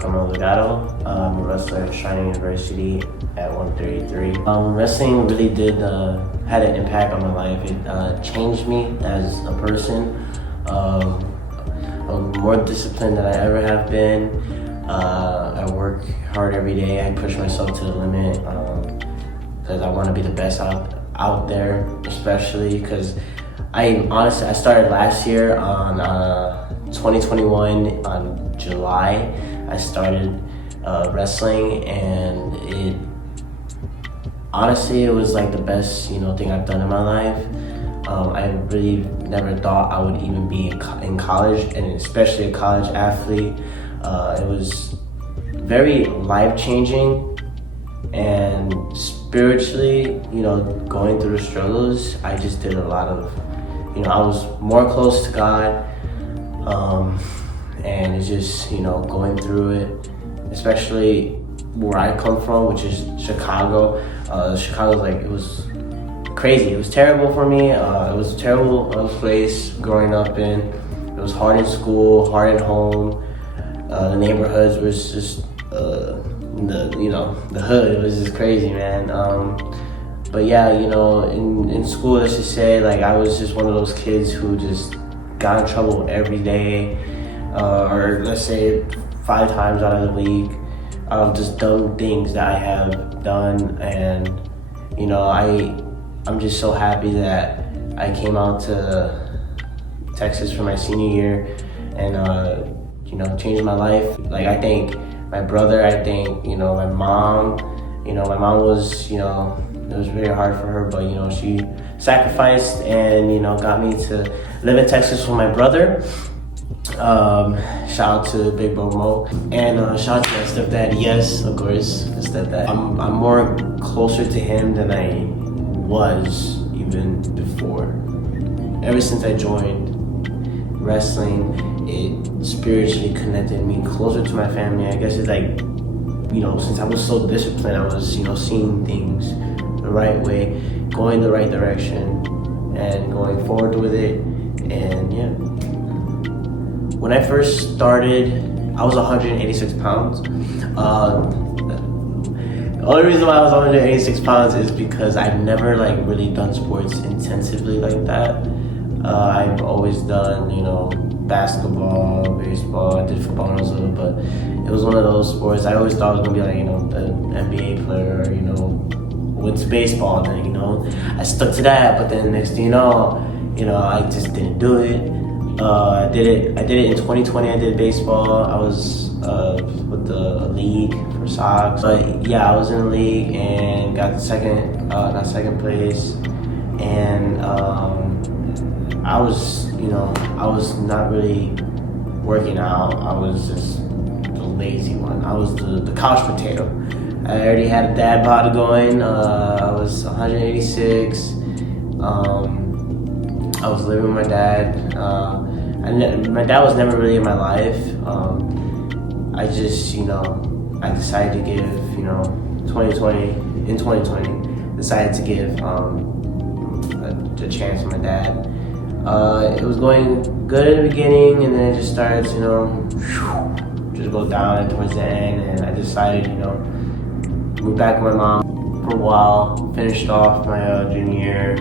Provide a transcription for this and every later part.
Carmelo Legado. I'm a wrestler at Shrine University at 133. Wrestling really did had an impact on my life. It changed me as a person. I'm more disciplined than I ever have been. I work hard every day. I push myself to the limit because I want to be the best out there, especially because I started last year on 2021 on July. I started wrestling, and it was like the best thing I've done in my life. I really never thought I would even be in college, and especially a college athlete. It was very life-changing, and spiritually, going through the struggles, I just did a lot of, I was more close to God. And it's just, going through it, especially where I come from, which is Chicago. Chicago's it was crazy. It was terrible for me. It was a terrible place growing up in. It was hard in school, hard at home. The neighborhoods was just, the hood. It was just crazy, man. But yeah, in school, let's just say, I was just one of those kids who just got in trouble every day. Or let's say 5 times out of the week, just dumb things that I have done, and I'm just so happy that I came out to Texas for my senior year, and changed my life. I thank my brother, I thank my mom. My mom was it was very hard for her, but she sacrificed and got me to live in Texas with my brother. Shout out to Big Bro Mo, and shout out to my stepdad. Yes, of course, my stepdad. I'm more closer to him than I was even before. Ever since I joined wrestling, it spiritually connected me closer to my family. I guess it's since I was so disciplined, I was seeing things the right way, going the right direction, and going forward with it, and yeah. When I first started, I was 186 pounds. The only reason why I was 186 pounds is because I've never really done sports intensively like that. I've always done, basketball, baseball, I did football when I was little, but it was one of those sports I always thought I was gonna be an NBA player, went to baseball, and then, I stuck to that, but then next thing I just didn't do it. I did it in 2020. I did baseball. I was with the league for Sox. But yeah, I was in the league and got not second place. And I was not really working out. I was just the lazy one. I was the couch potato. I already had a dad bod going. I was 186. I was living with my dad. My dad was never really in my life. I just, I decided to give, 2020, decided to give a chance to my dad. It was going good in the beginning, and then it just started, just go down towards the end, and I decided, move back with my mom for a while, finished off my junior year.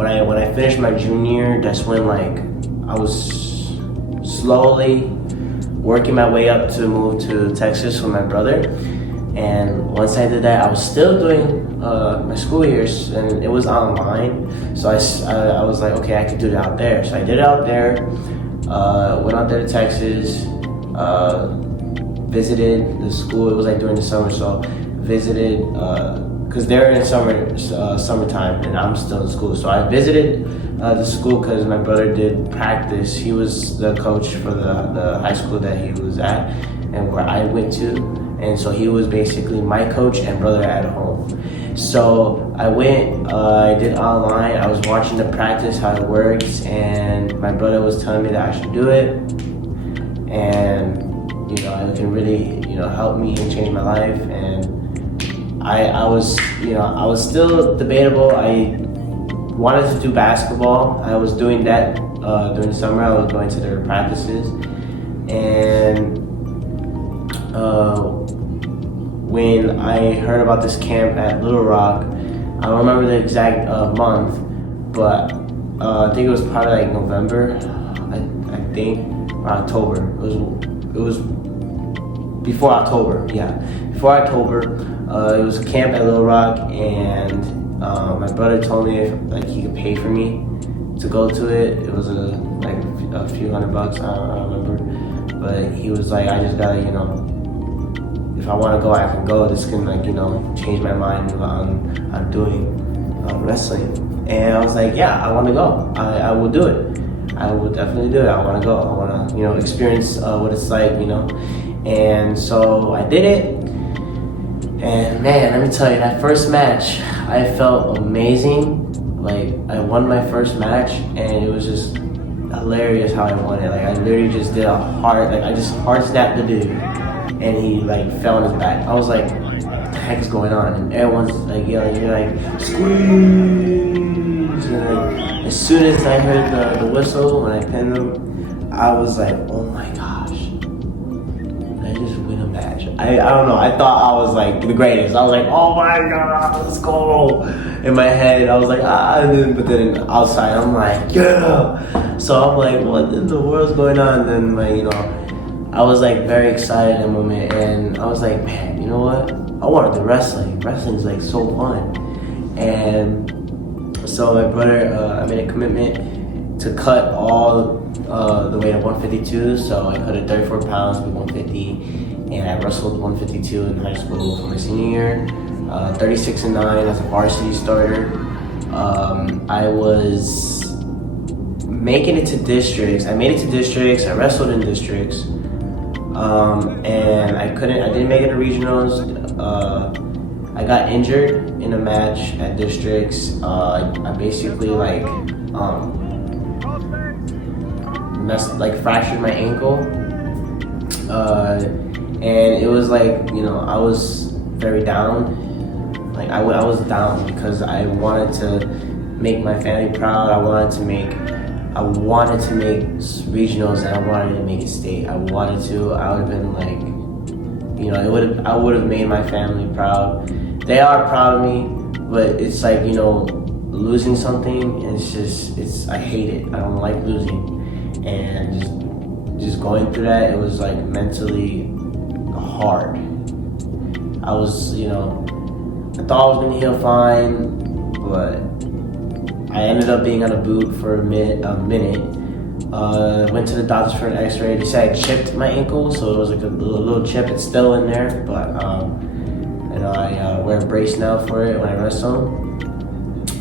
When I finished my junior year, that's when I was slowly working my way up to move to Texas with my brother. And once I did that, I was still doing my school years, and it was online. So I was like, okay, I could do it out there. So I did it out there. Went out there to Texas, visited the school. It was during the summer, so visited. Because they're in summertime, and I'm still in school. So I visited the school because my brother did practice. He was the coach for the high school that he was at and where I went to. And so he was basically my coach and brother at home. So I went, I did online, I was watching the practice, how it works, and my brother was telling me that I should do it. And, you know, it can really, you know, help me and change my life. And I was, you know, I was still debatable. I wanted to do basketball. I was doing that during the summer. I was going to their practices. And when I heard about this camp at Little Rock, I don't remember the exact month, but I think it was probably like November, I think, or October. It was before October, yeah. Before October, it was a camp at Little Rock, and my brother told me if like he could pay for me to go to it. It was like a few $100, I don't remember, but he was like, I just gotta, you know, if I want to go, I can go. This can, like, you know, change my mind on doing wrestling. And I was like, yeah, I want to go. I will do it. I will definitely do it. I want to go. I want to, you know, experience what it's like, you know. And so I did it. And man, let me tell you, that first match, I felt amazing. Like, I won my first match, and it was just hilarious how I won it. Like, I literally just did I just hard snapped the dude. And he like fell on his back. I was like, what the heck is going on? And everyone's like yelling, you're like, squeeze! And like, as soon as I heard the whistle when I pinned him, I was like, oh my gosh, did I just win a match? I don't know, I thought I was like the greatest. I was like, oh my god, let's go! In my head, I was like, but then outside, I'm like, yeah! So I'm like, what in the world's going on? And then, you know, I was like very excited in the moment, and I was like, man, you know what? I want to do wrestling. Wrestling's like so fun. And so my brother, I made a commitment to cut all the weight of 152. So I cut it 34 pounds to 150, and I wrestled 152 in high school for my senior year. 36-9 as a varsity starter. I was making it to districts. I made it to districts. I wrestled in districts. And I didn't make it to regionals. I got injured in a match at districts. I basically fractured my ankle. And it was like, you know, I was very down. Like I was down because I wanted to make my family proud. I wanted to make regionals, and I wanted to make it state. I would have been like, you know, I would have made my family proud. They are proud of me, but it's like, you know, losing something, I hate it. I don't like losing. And just going through that, it was like mentally hard. I was, you know, I thought I was gonna heal fine, but I ended up being on a boot for a minute. Went to the doctors for an x-ray. They said I chipped my ankle, so it was like a little chip. It's still in there, but and I wear a brace now for it when I wrestle.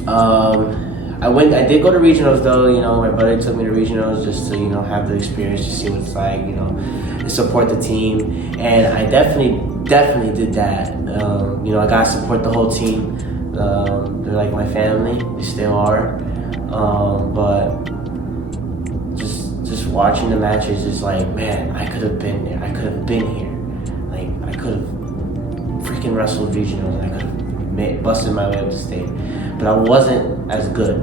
I did go to regionals though. You know, my brother took me to regionals just to, you know, have the experience, to see what it's like, you know, to support the team. And I definitely did that. You know, I got to support the whole team. They're like my family. They still are. But just watching the matches is like, man, I could have been there. I could have been here. Like, I could have freaking wrestled regionals, and I could have busted my way up to state. But I wasn't as good.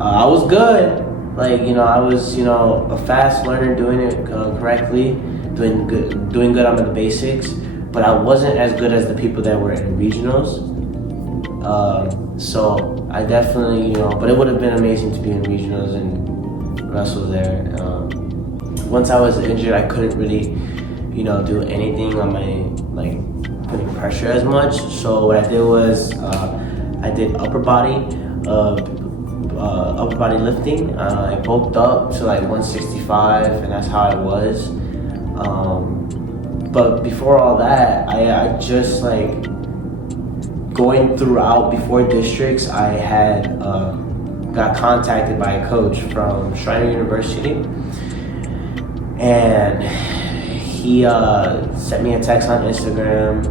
I was good. Like, you know, I was, you know, a fast learner, doing it correctly, doing good on the basics. But I wasn't as good as the people that were in regionals. So I definitely, you know, but it would have been amazing to be in regionals and wrestle there. Once I was injured, I couldn't really, you know, do anything on my, like, putting pressure as much. So what I did was, I did upper body lifting. I bulked up to like 165, and that's how I was. But before all that, I just like, going throughout before districts, I had got contacted by a coach from Shriner University, and he sent me a text on Instagram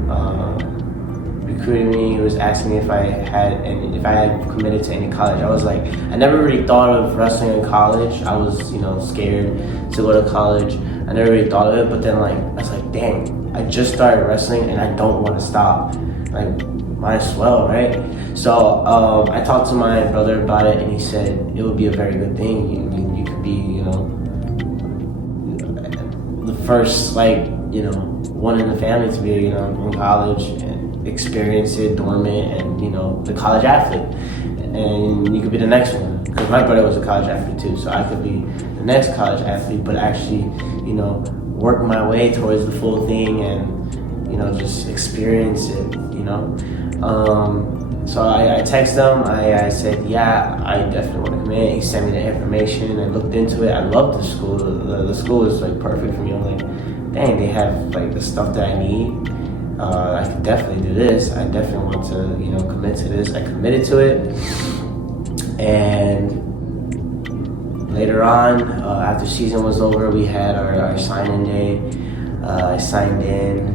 recruiting me. He was asking me if I had committed to any college. I was like, I never really thought of wrestling in college. I was, scared to go to college. I never really thought of it, but then like I was like, dang, I just started wrestling and I don't want to stop. Like, might as well, right? So I talked to my brother about it, and he said it would be a very good thing. You could be, the first, one in the family to be, in college and experience it, dormant, and the college athlete. And you could be the next one, because my brother was a college athlete too, so I could be the next college athlete, but actually, work my way towards the full thing and, just experience it, So I texted him, I said, yeah, I definitely want to come in. He sent me the information, I looked into it. I love the school. The school is like perfect for me. I'm like, dang, they have like the stuff that I need. I could definitely do this. I definitely want to, commit to this. I committed to it. And later on, after season was over, we had our sign-in day. I signed in,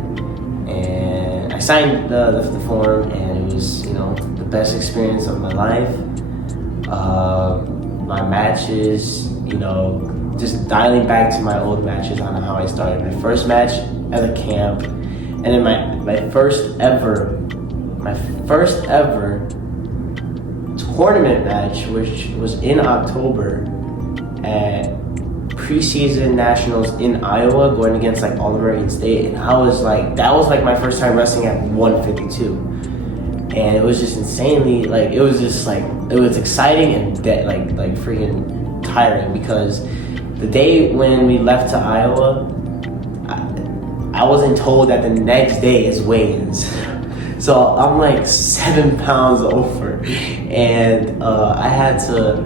and I signed the form, and it was, the best experience of my life. My matches, just dialing back to my old matches on how I started. My first match at a camp, and then my first ever tournament match, which was in October at preseason nationals in Iowa, going against like All-American State, and I was like, that was like my first time wrestling at 152, and it was just insanely it was exciting and like freaking tiring, because the day when we left to Iowa, I wasn't told that the next day is weigh-ins. So I'm like 7 pounds over, and I had to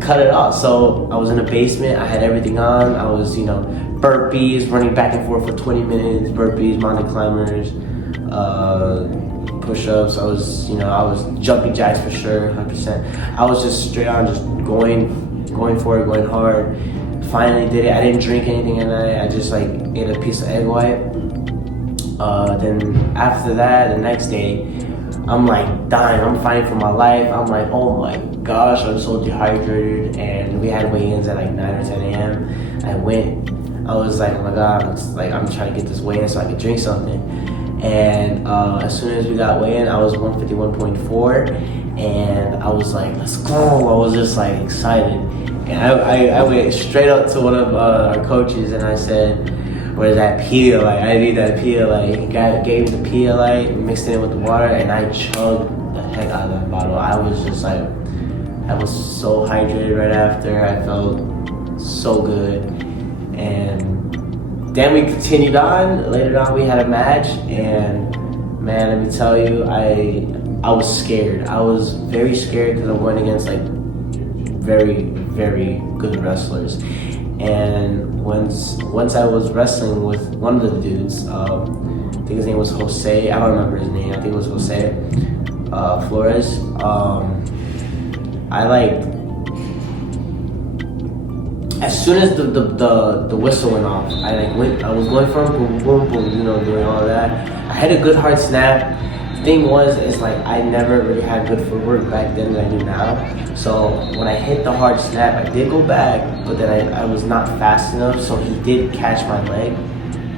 cut it off. So I was in the basement, I had everything on. I was, burpees, running back and forth for 20 minutes, burpees, mountain climbers, push-ups. I was jumping jacks for sure, 100%. I was just straight on, just going for it, going hard. Finally did it. I didn't drink anything at night. I just ate a piece of egg white. Then after that, the next day, I'm like dying. I'm fighting for my life. I'm like, oh my gosh, I'm so dehydrated. And we had weigh-ins at 9 or 10 a.m. I went. I was like, oh my god, I'm trying to get this weigh-in so I could drink something. And as soon as we got weigh-in, I was 151.4, and I was like, let's go. I was just excited. And I went straight up to one of our coaches, and I said, where's that Pedialyte? I need that Pedialyte. He gave me the Pedialyte, mixed it in with the water, and I chugged the heck out of that bottle. I was just I was so hydrated right after. I felt so good. And then we continued on. Later on, we had a match, and man, let me tell you, I was scared. I was very scared because I'm going against very, very good wrestlers. And once I was wrestling with one of the dudes, I think his name was Jose. I don't remember his name. I think it was Jose Flores. As soon as the whistle went off, I was going from boom, boom, boom, doing all that. I had a good hard snap. The thing was, I never really had good footwork back then that I do now. So when I hit the hard snap, I did go back, but then I was not fast enough, so he did catch my leg,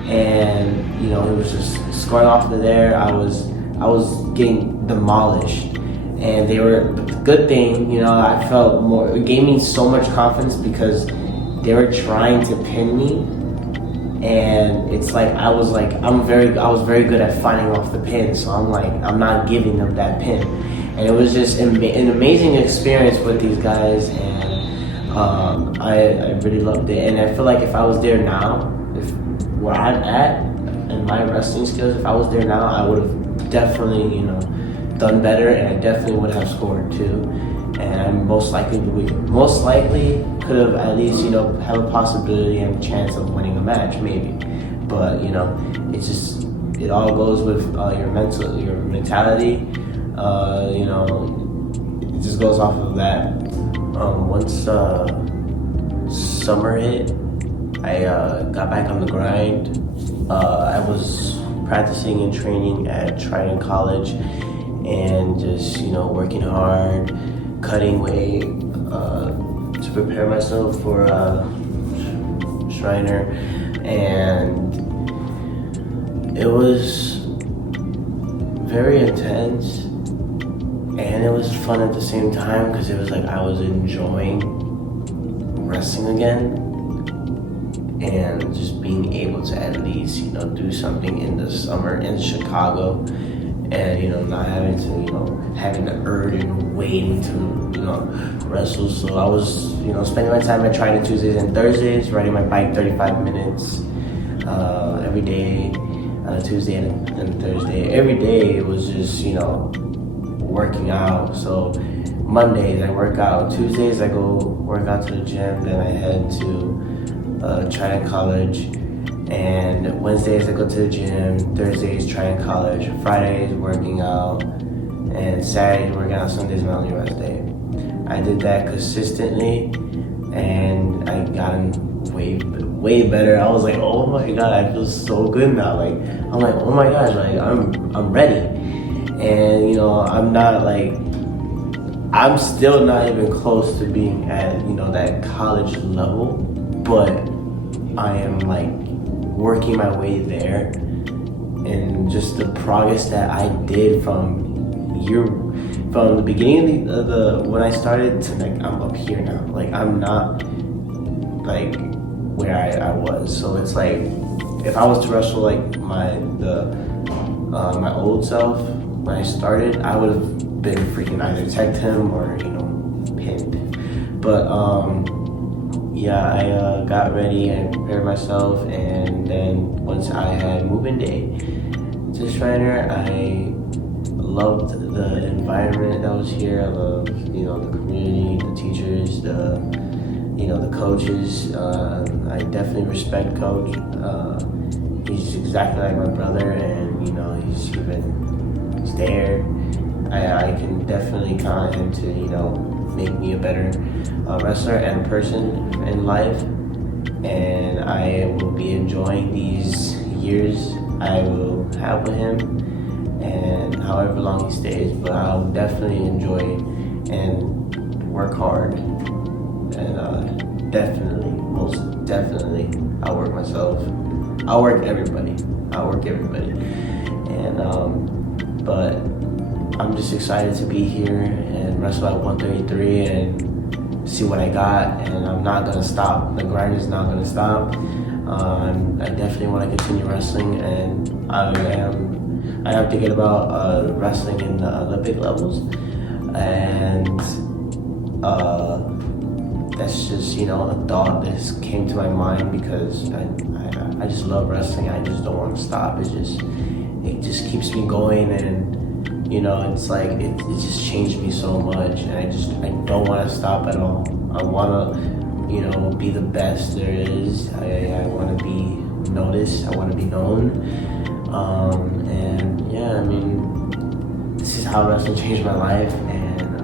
and he was just scoring off of there. I was getting demolished, and the good thing, I felt more. It gave me so much confidence because they were trying to pin me, and it's I was very good at fighting off the pin, so I'm not giving them that pin. And it was just an amazing experience with these guys, and I really loved it. And I feel like if I was there now, where I'm at and my wrestling skills, if I was there now, I would have definitely, done better, and I definitely would have scored too. And I most likely could have at least, have a possibility and a chance of winning a match, maybe. But it all goes with your mentality. It just goes off of that. Once summer hit, I got back on the grind. I was practicing and training at Trident College, and just working hard, cutting weight to prepare myself for Shriner. And it was very intense, and it was fun at the same time, because it was like I was enjoying wrestling again, and just being able to at least do something in the summer in Chicago, and not having to earn and waiting to wrestle. So I was spending my time at Trident Tuesdays and Thursdays, riding my bike 35 minutes every day, on a Tuesday and Thursday. Every day it was just working out. So Mondays I work out, Tuesdays I go work out to the gym, then I head to Trident College, and Wednesdays I go to the gym, Thursdays Trident College, Fridays working out, and Saturdays working out. Sundays my only rest day. I did that consistently, and I gotten way better. I was like, oh my god, I feel so good now. Like I'm like, oh my gosh, like I'm ready. And I'm not I'm still not even close to being at that college level, but I am working my way there. And just the progress that I did from the beginning of the when I started to I'm up here now. I'm not where I was. So it's if I was to wrestle my old self when I started, I would have been freaking either tag him or pinned. But I got ready and prepared myself, and then once I had moving day to Shriner, I loved the environment that was here. I loved the community, the teachers, the coaches. I definitely respect Coach. He's exactly like my brother, and he's there. I can definitely count on him to make me a better wrestler and person in life, and I will be enjoying these years I will have with him, and however long he stays. But I'll definitely enjoy and work hard, and most definitely I'll work myself. I'll work everybody, and but I'm just excited to be here and wrestle at 133 and see what I got, and I'm not gonna stop. The grind is not gonna stop. I definitely want to continue wrestling, and I am thinking about wrestling in the Olympic levels, and that's just a thought that came to my mind, because I just love wrestling. I just don't want to stop. It just keeps me going, and it's it just changed me so much, and I don't want to stop at all. I want to be the best there is. I want to be noticed. I want to be known. And yeah, this is how wrestling changed my life, and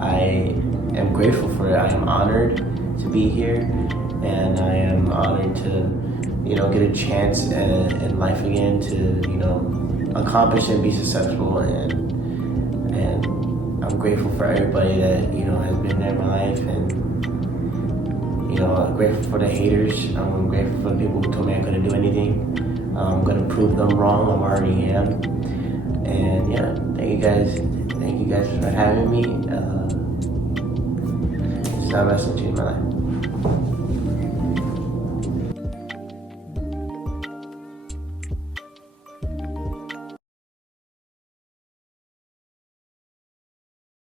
I am grateful for it. I am honored to be here, and I am honored to get a chance in life again to accomplish and be successful, and I'm grateful for everybody that has been there in my life, and I'm grateful for the haters. I'm grateful for the people who told me I couldn't do anything. I'm gonna prove them wrong. I already am. And yeah, thank you guys for having me. This is how wrestling changed my life.